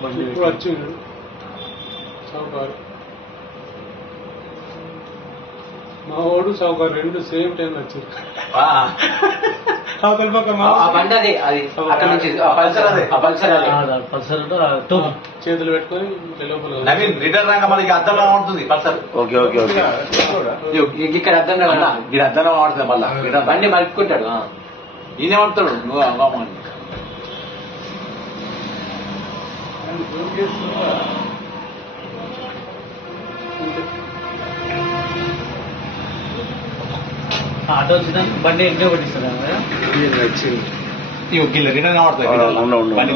బండి ఇప్పుడు వచ్చిండు సౌకారు మా వాడు సౌకారు రెండు సేమ్ టైం వచ్చారు చేతులు పెట్టుకొని నవీన్ రిటర్న్ రాగా మనకి అర్థంగా ఉంటుంది పల్సర్. ఓకే ఓకే ఓకే ఇక్కడ అర్థంగా ఇది అర్థంగా వాడుతుంది మళ్ళా బండి మలుపుకుంటాడు ఈయనేమంటాడు నువ్వు అమ్మని ఆటో వచ్చిందని బండి ఎంతో పట్టిస్తారా రిటర్న్ వాడుతుంది బండి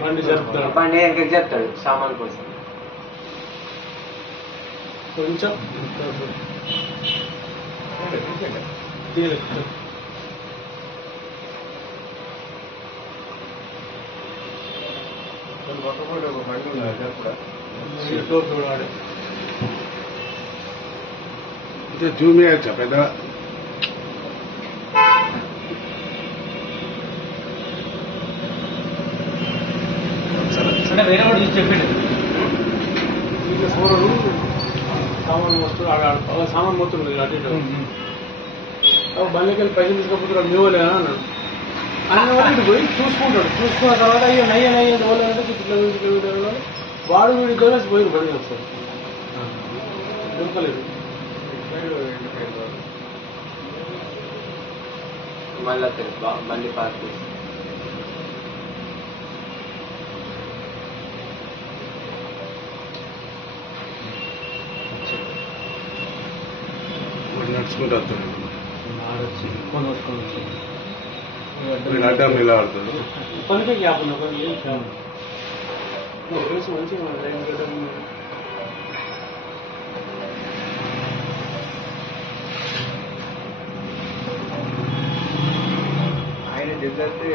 బండి జరుపుతాడు బండి ఎక్కడికి చెప్తాడు సామాన్ కోసం కొంచెం జూమ్ చేయొచ్చా పెద్ద అంటే వేరే వాడు చూసి చెప్పిండు ఇంకా సోరడు సామాన్ మొత్తం సామాన్ మొత్తం అటు ఇటు బండికి వెళ్ళి పైసలు తీసుకపోతున్నాడు మీ వాళ్ళే అన్నాడు ఆయన వాళ్ళు పోయి చూసుకుంటాడు చూసుకున్న తర్వాత అయ్యో నయ్య వాళ్ళంటే ఇట్లా వాడు వీడి దొరేసి పోయి బండి వస్తాడు దొరకలేదు మళ్ళీ బండి పార్క్ చేసి నడుచుకుంటూ వస్తాడు కొని వస్తుంది వీళ్ళు అడ్డం ఇలా ఆడుతాడు పనికే గ్యాప్ ఉన్నా మంచిగా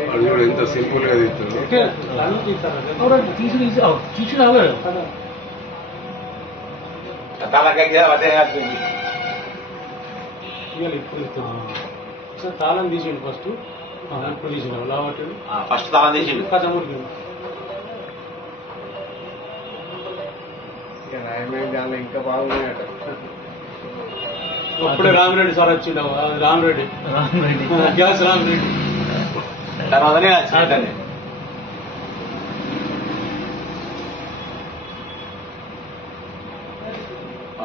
వాడు కూడా ఎంత సింపుల్ గా తీస్తాడు తీసుకురావు ఇప్పుడు సార్ తాళం తీసిండు ఫస్ట్ ఇప్పుడు తీసిండు లావట్టు ఫస్ట్ తాళం తీసిండు కథమూరికి ఇంకా బాగున్నాయట అప్పుడే రామిరెడ్డి సార్ వచ్చిండు రామిరెడ్డి గ్యాస్ రామిరెడ్డి తర్వాతనే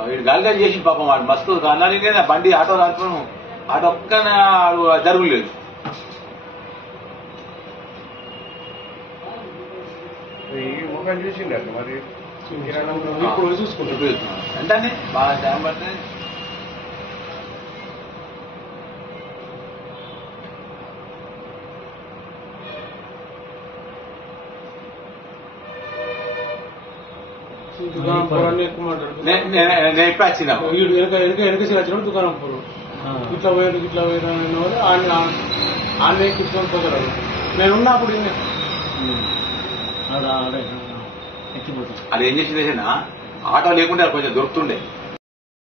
వీడు గాలిగా చేసి పాపం వాడు మస్తు అన్నాడు బండి ఆటో రాకపోను ఆటో ఒక్క జరుగులేదు ముఖం చూసిండ మరి ఇప్పుడు చూసుకుంటాడు అంటే బాగా టైం పడితే దుకాణం పొరాన్ని ఎక్కువ మాట్లాడు నేను ఎప్పుడు వచ్చినా వెనక వచ్చినప్పుడు దుకాణం పొరం ఇట్లా పోయారు అనే వాళ్ళు ఆన్నే కూర్చొని పోతారు నేను ఉన్నప్పుడు అది ఏం చేసింది ఆటో లేకుంటే కొంచెం దొరుకుతుండే